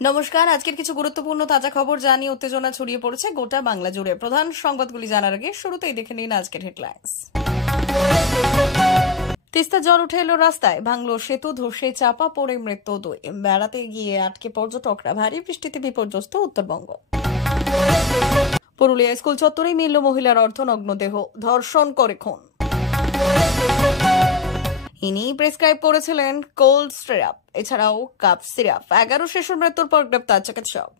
নমস্কার, আজকের কিছু গুরুত্বপূর্ণ তাজা খবর জানিয়ে উত্তেজনা ছড়িয়ে পড়েছে গোটা বাংলা জুড়ে। প্রধান সংবাদগুলি জানার আগে শুরুতেই দেখে নিন আজকের হেডলাইন্স। তিস্তা জল উঠে এলো রাস্তায়, ভাঙলো সেতু, ধসে চাপা পড়ে মৃত্যু দুই। বেড়াতে গিয়ে আটকে পর্যটকরা, ভারী বৃষ্টিতে বিপর্যস্ত উত্তরবঙ্গ। পুরুলিয়া স্কুল চত্বরেই মিলল মহিলার অর্ধনগ্ন দেহ, ধর্ষণ করে খুন। ইনি প্রেসক্রাইব করেছিলেন কোল্ড সিরাপ, এছাড়াও কাপ সিরাপ। 11 শিশুর মৃত্যুর পর গ্রেপ্তার চিকিৎসক।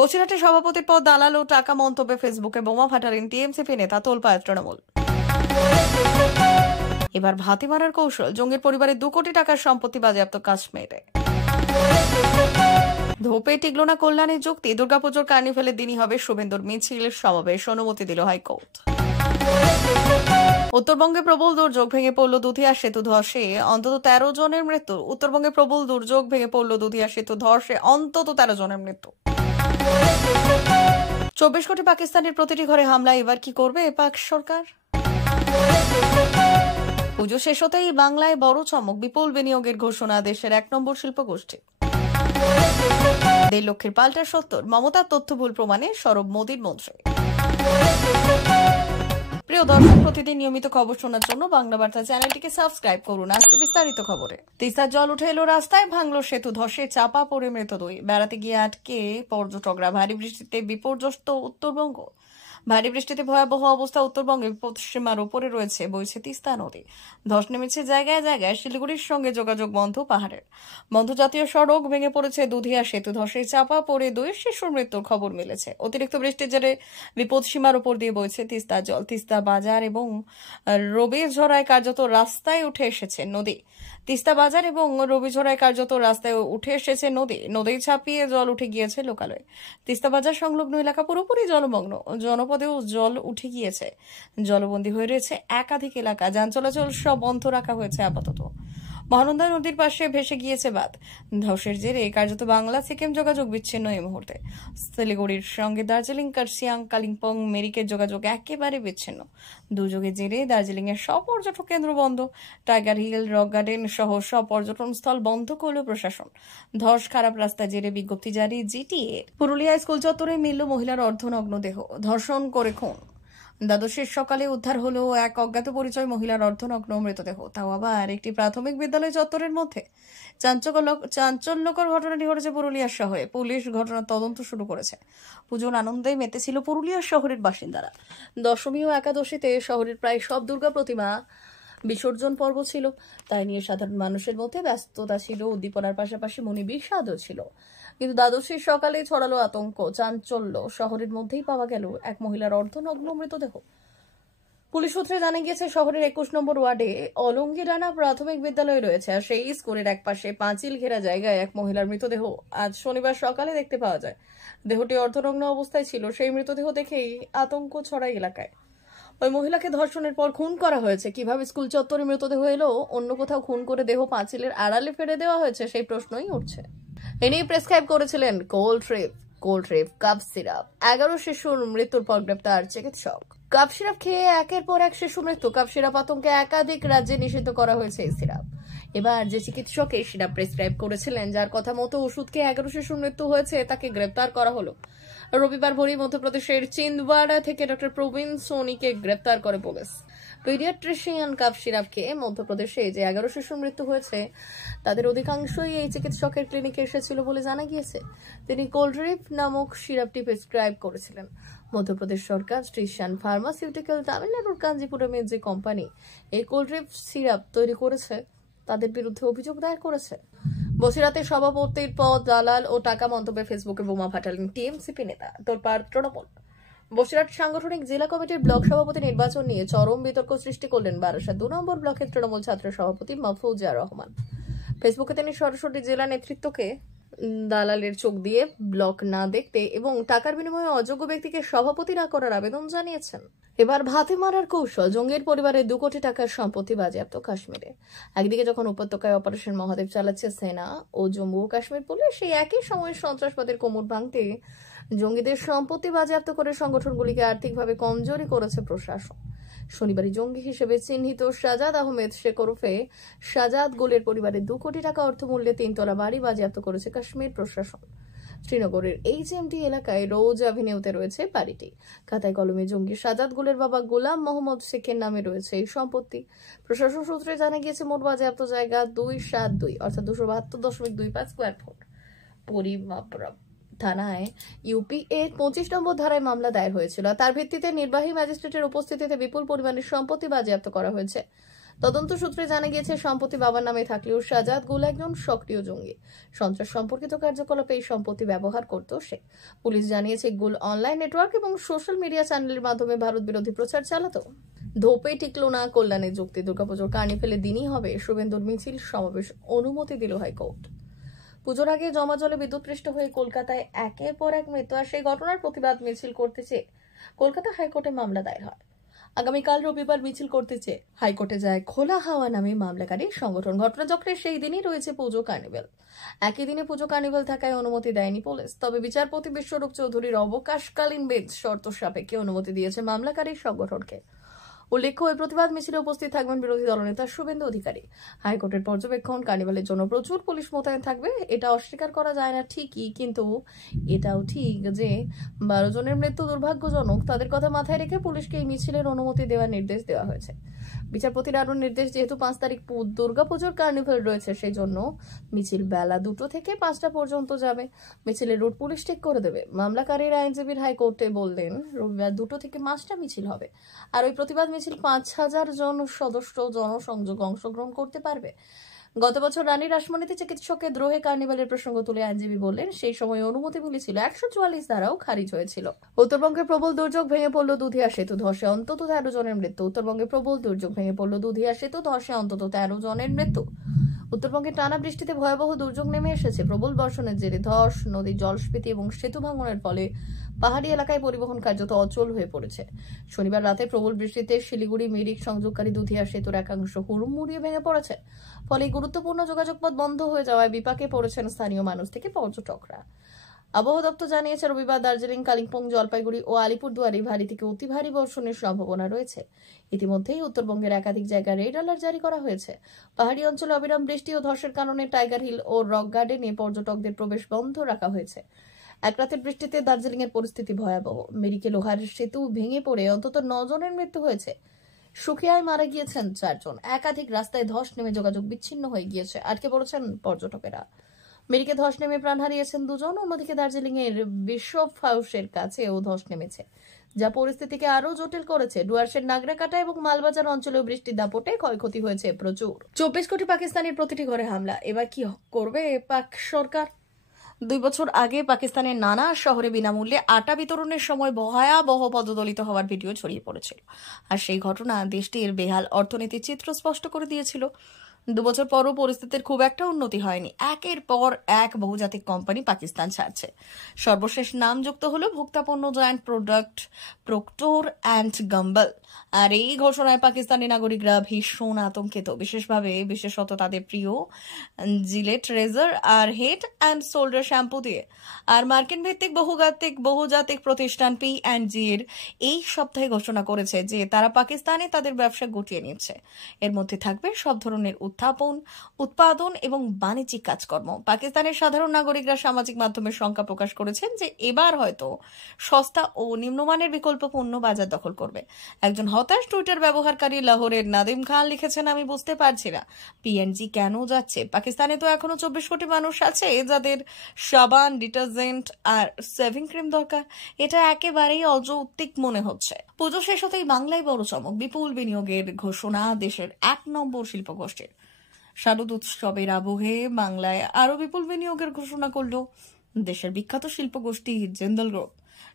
বসিরহাটে সভাপতির পদ দালাল ও টাকা মন্তব্যে ফেসবুকে বোমা ফাটালেন টিএমসিপি নেতা, তোলপাড় তৃণমূল। এবার ভাতি মারার কৌশল, জঙ্গির পরিবারের 2 কোটি টাকার সম্পত্তি বাজেয়াপ্ত কাশ্মীরে। ধোপে টিকল না কল্যাণের যুক্তি, দুর্গাপুজোর কার্নিভ্যালের দিনই হবে শুভেন্দুর মিছিল সমাবেশ, অনুমতি দিল হাইকোর্ট। উত্তরবঙ্গে প্রবল দুর্যোগ, ভেঙে পড়ল দুধিয়া সেতু, ধসে অন্তত 13 জনের মৃত্যু। উত্তরবঙ্গে প্রবল দুর্যোগ, ভেঙে পড়ল দুধিয়া সেতু, ধসে অন্তত 13 জনের মৃত্যু। 24 কোটি পাকিস্তানের প্রতিটি ঘরে হামলা, এবার কি করবে পাক সরকার? পুজো শেষ হতেই বাংলায় বড় চমক, বিপুল বিনিয়োগের ঘোষণা দেশের 1 নম্বর শিল্পগোষ্ঠী। 1.5 লক্ষের পাল্টা 70, মমতার তথ্য ভুল প্রমাণে সরব মোদীর মন্ত্রী। প্রিয় দর্শক, প্রতিদিন নিয়মিত খবর শোনার জন্য বাংলা বার্তা চ্যানেলটিকে সাবস্ক্রাইব করুন। আসছি বিস্তারিত খবরে। তিস্তার জল উঠে এলো রাস্তায়, ভাঙলো সেতু, ধসে চাপা পড়ে মৃত দুই। বেড়াতে গিয়ে আটকে পর্যটকরা, ভারী বৃষ্টিতে বিপর্যস্ত উত্তরবঙ্গ। ভারী বৃষ্টিতে ভয়াবহ অবস্থা উত্তরবঙ্গের পশ্চিমার উপরে রয়েছে বইছে তিস্তা নদী। ধস নেমেছে জায়গায় জায়গায়, শিলিগুড়ির সঙ্গে যোগাযোগ বন্ধ পাহাড়ের। বন্ধ জাতীয় সড়ক, ভেঙে পড়েছে দুধিয়া সেতু, ধসে চাপা পড়ে 2 শিশুর মৃত্যুর খবর মিলেছে। অতিরিক্ত বৃষ্টির জেরে বিপদসীমার উপর দিয়ে বইছে তিস্তা জল। তিস্তা বাজার এবং রবিঝরায় কার্যত রাস্তায় উঠে এসেছে নদী। তিস্তা বাজার এবং রবিঝরায় কার্যত রাস্তায় উঠে এসেছে নদী। নদী ছাপিয়ে জল উঠে গিয়েছে লোকালয়ে। তিস্তা বাজার সংলগ্ন এলাকা পুরোপুরি জলমগ্ন, জনপদেও জল উঠে গিয়েছে। জলবন্দী হয়ে রয়েছে একাধিক এলাকা, যান চলাচল সব বন্ধ রাখা হয়েছে আপাতত। মহানন্দা নদীর পাশে ভেসে গিয়েছে বাঁধ। ধসের জেরে কার্যত বাংলা সিকিম যোগাযোগ বিচ্ছিন্ন এই মুহূর্তে। শিলিগুড়ির সঙ্গে দার্জিলিং, কার্শিয়াং, কালিম্পং, মেরিকের যোগাযোগ একেবারে বিচ্ছিন্ন। দুর্যোগের জেরে দার্জিলিং এর সব পর্যটক কেন্দ্র বন্ধ। টাইগার হিল, রক গার্ডেন সহ সব পর্যটন স্থল বন্ধ করল প্রশাসন। ধস, খারাপ রাস্তা জেরে বিজ্ঞপ্তি জারি জিটিএ। পুরুলিয়া স্কুল চত্বরে মিলল মহিলার অর্ধনগ্ন দেহ, ধর্ষণ করে খুন। দ্বাদশের সকালে উদ্ধার হলো এক অজ্ঞাত পরিচয় মহিলার অর্ধনগ্ন মৃতদেহ, তাও আবার একটি প্রাথমিক বিদ্যালয় চত্বরের মধ্যে। চাঞ্চল্যকর ঘটনাটি ঘটেছে পুরুলিয়া শহরে। পুলিশ ঘটনার তদন্ত শুরু করেছে। পুজোর আনন্দে মেতেছিল পুরুলিয়া শহরের বাসিন্দারা। দশমী ও একাদশীতে শহরের প্রায় সব দুর্গা প্রতিমা বিসর্জন পর্ব ছিল, তাই নিয়ে সাধারণ মানুষের মধ্যে ব্যস্ততা ছিল, উদ্দীপনার পাশাপাশি মনে বিষাদও ছিল। কিন্তু দ্বাদশীর সকালে ছড়ালো আতঙ্ক, চাঞ্চল্য। শহরের মধ্যেই পাওয়া গেল এক মহিলার অর্ধনগ্ন মৃতদেহ। পুলিশ সূত্রে জানা গিয়েছে, শহরের 21 নম্বর ওয়ার্ডে অলঙ্গিরানা প্রাথমিক বিদ্যালয় রয়েছে, আর সেই স্কুলের এক পাশে পাঁচিল ঘেরা জায়গায় এক মহিলার মৃতদেহ আজ শনিবার সকালে দেখতে পাওয়া যায়। দেহটি অর্ধনগ্ন অবস্থায় ছিল। সেই মৃতদেহ দেখেই আতঙ্ক ছড়ায় এলাকায়। ওই মহিলাকে ধর্ষণের পর খুন করা হয়েছে। কিভাবে স্কুল চত্বরে মৃতদেহ এলো, অন্য কোথাও খুন করে দেহ পাঁচিলের আড়ালে ফেলে দেওয়া হয়েছে, সেই প্রশ্নই উঠছে। এ নিয়ে প্রেসক্রাইব করেছিলেন কোল্ড ট্রিপ কাপ সিরাপ। 11 শিশুর মৃত্যুর পর গ্রেপ্তার চিকিৎসক। কাপ সিরাপ খেয়ে একের পর এক শিশু মৃত্যু। কাপ সিরাপ আতঙ্কে একাধিক রাজ্যে নিষিদ্ধ করা হয়েছে এই সিরাপ। এবার যে চিকিৎসক এই সিরাপ প্রেসক্রাইব করেছিলেন, যার কথা মতো ওষুধ খেয়ে 11 শিশুর মৃত্যু হয়েছে, তাকে গ্রেপ্তার করা হলো। রবিবার ভোরে মধ্যপ্রদেশের চিন্দওয়াড়া থেকে ডক্টর প্রবীণ সোনিকে গ্রেপ্তার করে পুলিশ। পিডিয়াট্রিশিয়ান কাপ সিরাপ খেয়ে মধ্যপ্রদেশে যে 11 শিশুর মৃত্যু হয়েছে, তাদের অধিকাংশই এই চিকিৎসকের ক্লিনিকে এসেছিল বলে জানা গিয়েছে। তিনি কোল্ড্রিপ নামক সিরাপটি প্রেসক্রাইব করেছিলেন। মধ্যপ্রদেশ সরকার স্ট্রিশান ফার্মাসিউটিক্যাল, তামিলনাড়ুর কাঞ্জিপুরমের যে কোম্পানি এই কোল্ড্রিপ সিরাপ তৈরি করেছে, তাদের বিরুদ্ধে অভিযোগ দায়ের করেছে। বসিরহাটে সভাপতির পদ দালাল ও টাকা মন্তব্যে ফেসবুকে বোমা ফাটালেন টিএমসিপি নেতা, তোলপাড় তৃণমূল। বসিরহাট সাংগঠনিক জেলা কমিটির ব্লক সভাপতি নির্বাচন নিয়ে চরম বিতর্ক সৃষ্টি করলেন বারাসাত 2 নম্বর ব্লকের তৃণমূল ছাত্র সভাপতি মাহফুজা রহমান। ফেসবুকে তিনি সরাসরি জেলা নেতৃত্বকে দালালের চোখ দিয়ে ব্লক না দেখতে এবং টাকার বিনিময়ে অযোগ্য ব্যক্তিকে সভাপতি না করার আবেদন জানিয়েছেন। এবার ভাতে মারার কৌশল, জঙ্গির পরিবারের 2 কোটি টাকার সম্পত্তি বাজেয়াপ্ত কাশ্মীরে। একদিকে যখন উপত্যকায় অপারেশন মহাদেব চালাচ্ছে সেনা ও জম্মু ও কাশ্মীর পুলিশ, সেই একই সময়ে সন্ত্রাসবাদের কোমর ভাঙতে জঙ্গিদের সম্পত্তি বাজেয়াপ্ত করে সংগঠনগুলিকে আর্থিকভাবে কমজোরি করেছে প্রশাসন। শনিবারই জঙ্গি হিসেবে চিহ্নিত সাজাদ আহমেদ শেখ ওরফে সাজাদ গোলের পরিবারের 2 কোটি টাকা অর্থমূল্যে 3 তলা বাড়ি বাজেয়াপ্ত করেছে কাশ্মীর প্রশাসন। শ্রীনগরের HMT এলাকায় রোজ অ্যাভিনিউতে রয়েছে বাড়িটি। খাতায় কলমে জঙ্গি সাজাদ গোলের বাবা গোলাম মোহাম্মদ শেখের নামে রয়েছে এই সম্পত্তি। প্রশাসন সূত্রে জানা গিয়েছে মোট বাজেয়াপ্ত জায়গা 272 অর্থাৎ 272.25 স্কোয়ার ফুট। পরিমাপ থানায় UPA 25 নম্বর ধারায় মামলা দায়ের হয়েছিল। তার ভিত্তিতে নির্বাহী ম্যাজিস্ট্রেটের উপস্থিতিতে বিপুল পরিমাণের সম্পত্তি বাজেয়াপ্ত করা হয়েছে। তদন্ত সূত্রে জানা গিয়েছে সম্পত্তি বাবার নামে থাকলেও সাজাদ গুল একজন সক্রিয় জঙ্গি। সন্ত্রাস সম্পর্কিত কার্যকলাপে এই সম্পত্তি ব্যবহার করত সে। পুলিশ জানিয়েছে গুল অনলাইন নেটওয়ার্ক এবং সোশ্যাল মিডিয়া চ্যানেলের মাধ্যমে ভারত বিরোধী প্রচার চালাতো। ধোপে টিকলো না কল্যাণে যুক্তি। দুর্গাপুজোর কার্নিভেলে দিনই হবে শুভেন্দুর মিছিল সমাবেশ, অনুমতি দিল হাইকোর্ট। পুজোর আগে জমা জলে বিদ্যুৎপৃষ্ট হয়ে কলকাতায় একের পর এক মৃত্যু আর সেই ঘটনার প্রতিবাদ মিছিল করতে চেয়ে কলকাতা হাইকোর্টে মামলা দায়ের হয়। আগামীকাল রবিবার মিছিল করতে চেয়ে হাইকোর্টে যায় খোলা হাওয়া নামে মামলাকারী সংগঠন। ঘটনাচক্রে সেই দিনই রয়েছে পুজো কার্নিভেল। একই দিনে পুজো কার্নিভেল থাকায় অনুমতি দেয়নি পুলিশ। তবে বিচারপতি বিশ্বরূপ চৌধুরীর অবকাশকালীন বেঞ্চ শর্ত সাপেক্ষে অনুমতি দিয়েছে মামলাকারী সংগঠনকে। উল্লেখ্য, ওই প্রতিবাদ মিছিলে উপস্থিত থাকবেন বিরোধী দলনেতা শুভেন্দু অধিকারী। হাইকোর্টের পর্যবেক্ষণ, কার্নিভালের জন্য প্রচুর পুলিশ মোতায়েন থাকবে এটা অস্বীকার করা যায় না ঠিকই, কিন্তু এটাও ঠিক যে 12 জনের মৃত্যু দুর্ভাগ্যজনক। তাদের কথা মাথায় রেখে পুলিশকে এই মিছিলের অনুমতি দেওয়ার নির্দেশ দেওয়া হয়েছে। বিচারপতির আরও নির্দেশ, যেহেতু 5 তারিখ দুর্গাপুজোর কার্নিভাল রয়েছে, সেই জন্য মিছিল বেলা 2টো থেকে 5টা পর্যন্ত যাবে। মিছিলের রুট পুলিশ ঠিক করে দেবে। মামলাকারীর আইনজীবীর হাইকোর্টে বললেন রবিবার 2টো থেকে 5টা মিছিল হবে। আর ওই প্রতিবাদ মিছিল 5000 জন সদস্য জনসংযোগ অংশগ্রহণ করতে পারবে। গত বছর রানী রাসমণিতে চিকিৎসকের দ্রোহে কার্নিভালের প্রসঙ্গ তুলে আইনজীবী বললেন, সেই সময় অনুমতি মিলেছিল 144 ধারাও খারিজ হয়েছিল। উত্তরবঙ্গে প্রবল দুর্যোগ, ভেঙে পড়ল দুধিয়া সেতু, ধসে অন্তত 13 জনের মৃত্যু। উত্তরবঙ্গে প্রবল দুর্যোগ, ভেঙে পড়ল দুধিয়া সেতু, ধসে অন্তত 13 জনের মৃত্যু। উত্তরবঙ্গে টানা বৃষ্টিতে ভয়াবহ দুর্যোগ নেমে এসেছে। প্রবল বর্ষণের জেরে ধস, নদী জলস্ফীতি এবং সেতু ভাঙনের ফলে পাহাড়ি এলাকায় পরিবহন কার্যত অচল হয়ে পড়েছে। শনিবার রাতে প্রবল বৃষ্টিতে শিলিগুড়ি মিরিক সংযোগকারী দুধিয়া সেতুর একাংশ হুড়মুড়িয়ে ভেঙে পড়েছে। ফলে গুরুত্বপূর্ণ যোগাযোগ পথ বন্ধ হয়ে যাওয়ায় বিপাকে পড়েছেন স্থানীয় মানুষ থেকে পর্যটকরা। আবহাওয়া দপ্তর জানিয়েছে রবিবার দার্জিলিং, কালিম্পং, জলপাইগুড়ি ও আলিপুরদুয়ারে ভারী থেকে অতি ভারী বর্ষণের সম্ভাবনা রয়েছে। ইতিমধ্যেই উত্তরবঙ্গের একাধিক জায়গায় রেড অ্যালার্ট জারি করা হয়েছে। পাহাড়ি অঞ্চলে অবিরাম বৃষ্টি ও ধসের কারণে টাইগার হিল ও রক গার্ডেনে পর্যটকদের প্রবেশ বন্ধ রাখা হয়েছে। এক রাতের বৃষ্টিতে দার্জিলিং এর পরিস্থিতি ভয়াবহ। মেরিকে লোহার সেতু ভেঙে পড়ে অন্তত 9 জনের মৃত্যু হয়েছে। সুখিয়ায় মারা গিয়েছেন 4 জন। একাধিক রাস্তায় ধস নেমে যোগাযোগ বিচ্ছিন্ন হয়ে গিয়েছে, আটকে পড়েছেন পর্যটকেরা। মেরিকে ধস নেমে প্রাণ হারিয়েছেন 2 জন। অন্যদিকে দার্জিলিং এর বিশপ হাউসের কাছেও ধস নেমেছে, যা পরিস্থিতিকে আরো জটিল করেছে। ডুয়ার্সের নাগরাকাটা এবং মালবাজার অঞ্চলেও বৃষ্টির দাপটে ক্ষয়ক্ষতি হয়েছে প্রচুর। 24 কোটি পাকিস্তানের প্রতিটি ঘরে হামলা। এবার কি করবে পাক সরকার? 2 বছর আগে পাকিস্তানের নানা শহরে বিনামূল্যে আটা বিতরণের সময় ভয়াবহ পদদলিত হওয়ার ভিডিও ছড়িয়ে পড়েছিল। আর সেই ঘটনা দেশটির বেহাল অর্থনীতির চিত্র স্পষ্ট করে দিয়েছিল। 2 বছর পরও পরিস্থিতির খুব একটা উন্নতি হয়নি। একের পর এক বহুজাতিক কোম্পানি পাকিস্তান ছাড়ছে। সর্বশেষ নাম যুক্ত হলো ভোক্তাপণ্য giant product Procter and Gamble. আর এই ঘোষণায় পাকিস্তানি নাগরিকরা ভীষণ আতঙ্কিত, বিশেষত তাদের প্রিয় জিলেট রেজার আর হেড অ্যান্ড শোল্ডার শ্যাম্পু দিয়ে। আর মার্কিন ভিত্তিক বহুজাতিক প্রতিষ্ঠান P&G এর এই সপ্তাহে ঘোষণা করেছে যে তারা পাকিস্তানে তাদের ব্যবসা গুটিয়ে নিচ্ছে। এর মধ্যে থাকবে সব ধরনের উৎপাদন এবং বাণিজ্যিক কাজকর্ম। পাকিস্তানের সাধারণ নাগরিকরা সামাজিক মাধ্যমে শঙ্কা প্রকাশ করেছেন যে এবার হয়তো সস্তা ও নিম্নমানের বিকল্প পণ্য বাজার দখল করবে। একজন হতাশ টুইটার ব্যবহারকারী লাহোরের নাদিম খান লিখেছেন, আমি বুঝতে পারছি না P&G কেন যাচ্ছে। পাকিস্তানে তো এখনো 24 কোটি মানুষ আছে যাদের সাবান, ডিটারজেন্ট আর সেভিং ক্রিম দরকার। এটা একেবারেই অযৌক্তিক মনে হচ্ছে। পুজো শেষ হতেই বাংলায় বড় চমক, বিপুল বিনিয়োগের ঘোষণা দেশের 1 নম্বর শিল্পগোষ্ঠীর। শারদ উৎসবের আবহে বাংলায় আরো বিপুল বিনিয়োগের ঘোষণা করল দেশের বিখ্যাত শিল্পগোষ্ঠী জিন্দাল গ্রুপ।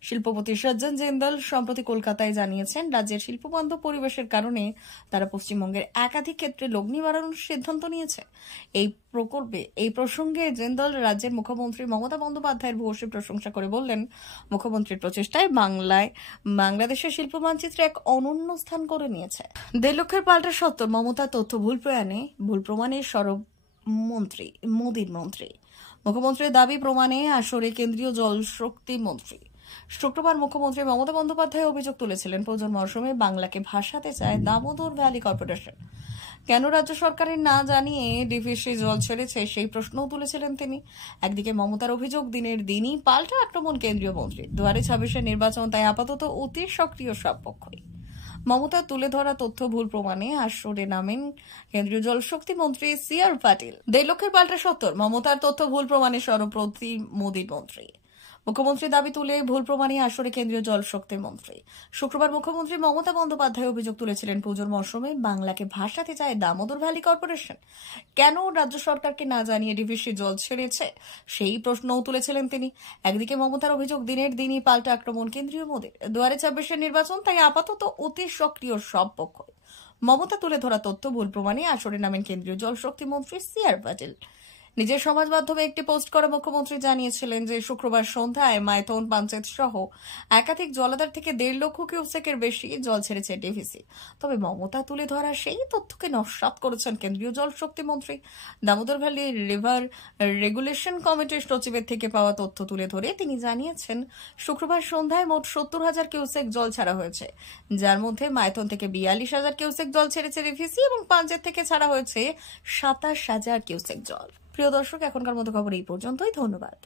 শিল্পপতি সজ্জন জিন্দাল সম্প্রতি কলকাতায় জানিয়েছেন, রাজ্যের শিল্পবান্ধব পরিবেশের কারণে তারা পশ্চিমবঙ্গের একাধিক ক্ষেত্রে লগ্নি বাড়ানোর সিদ্ধান্ত নিয়েছে। এই প্রসঙ্গে জিন্দাল রাজ্যের মুখ্যমন্ত্রী মমতা বন্দ্যোপাধ্যায়ের ভূয়সী প্রশংসা করে বললেন, মুখ্যমন্ত্রীর প্রচেষ্টায় বাংলাদেশের শিল্প মানচিত্রে এক অনন্য স্থান করে নিয়েছে। 1.5 লক্ষের পাল্টা সত্তর মমতা তথ্য ভুল প্রমাণে সরব মোদীর মন্ত্রী। মুখ্যমন্ত্রীর দাবি প্রমাণে আসরে কেন্দ্রীয় জলশক্তি মন্ত্রী। শুক্রবার মুখ্যমন্ত্রী মমতা বন্দ্যোপাধ্যায় অভিযোগ তুলেছিলেন, পুজোর মরশুমে বাংলাকে ভাসাতে চায় দামোদর ভ্যালি কর্পোরেশন। কেন রাজ্য সরকারের না জানিয়ে ডিভিসি জল ছেড়েছে সেই প্রশ্নও তুলেছিলেন তিনি। একদিকে মমতার অভিযোগ, দিনের দিনই পাল্টা আক্রমণ কেন্দ্রীয় মন্ত্রী। 2026 নির্বাচন তাই আপাতত অতি সক্রিয় সব পক্ষই। মমতা তুলে ধরা তথ্য ভুল প্রমাণে আসরে নামেন কেন্দ্রীয় জলশক্তি মন্ত্রী সি.আর. পাটিল। 1.5 লক্ষের পাল্টা সত্তর, মমতার তথ্য ভুল প্রমাণে সরব মোদীর মন্ত্রী। মুখ্যমন্ত্রীর দাবি তুলে ভুল প্রমাণে আসরে কেন্দ্রীয় জলশক্তি মন্ত্রী। শুক্রবার মুখ্যমন্ত্রী মমতা বন্দ্যোপাধ্যায় অভিযোগ তুলেছিলেন, পুজোর মরশুমে বাংলাকে ভাসাতে চায় দামোদর ভ্যালি কর্পোরেশন। কেন রাজ্য সরকারকে না জানিয়ে ডিভিসি জল ছেড়েছে সেই প্রশ্নও তুলেছিলেন তিনি। একদিকে মমতার অভিযোগ, দিনের দিনই পাল্টা আক্রমণ কেন্দ্রীয় মোদীর। 2026 নির্বাচন তাই আপাতত অতি সক্রিয় সব পক্ষ। মমতা তুলে ধরা তথ্য ভুল প্রমাণে আসরে নামেন কেন্দ্রীয় জলশক্তি মন্ত্রী সি.আর. পাটিল। নিজের সমাজ মাধ্যমে একটি পোস্ট করে মুখ্যমন্ত্রী জানিয়েছিলেন যে শুক্রবার সন্ধ্যায় মাইথন পঞ্চায়েত সহ একাধিক জলাধার থেকে 1.5 লক্ষ কিউসেকের বেশি জল ছেড়েছে ডিভিসি। তবে মমতা তুলে ধরা সেই তথ্যকে নস্যাৎ করেছেন কেন্দ্রীয় জলশক্তি মন্ত্রী। দামোদর ভ্যালি রিভার রেগুলেশন কমিটির সচিবের থেকে পাওয়া তথ্য তুলে ধরে তিনি জানিয়েছেন, শুক্রবার সন্ধ্যায় মোট 70,000 কিউসেক জল ছাড়া হয়েছে, যার মধ্যে মাইথন থেকে 42,000 কিউসেক জল ছেড়েছে ডিভিসি এবং পঞ্চায়েত থেকে ছাড়া হয়েছে 27,000 কিউসেক জল। প্রিয় দর্শক, এখনকার মতো খবর এই পর্যন্তই। ধন্যবাদ।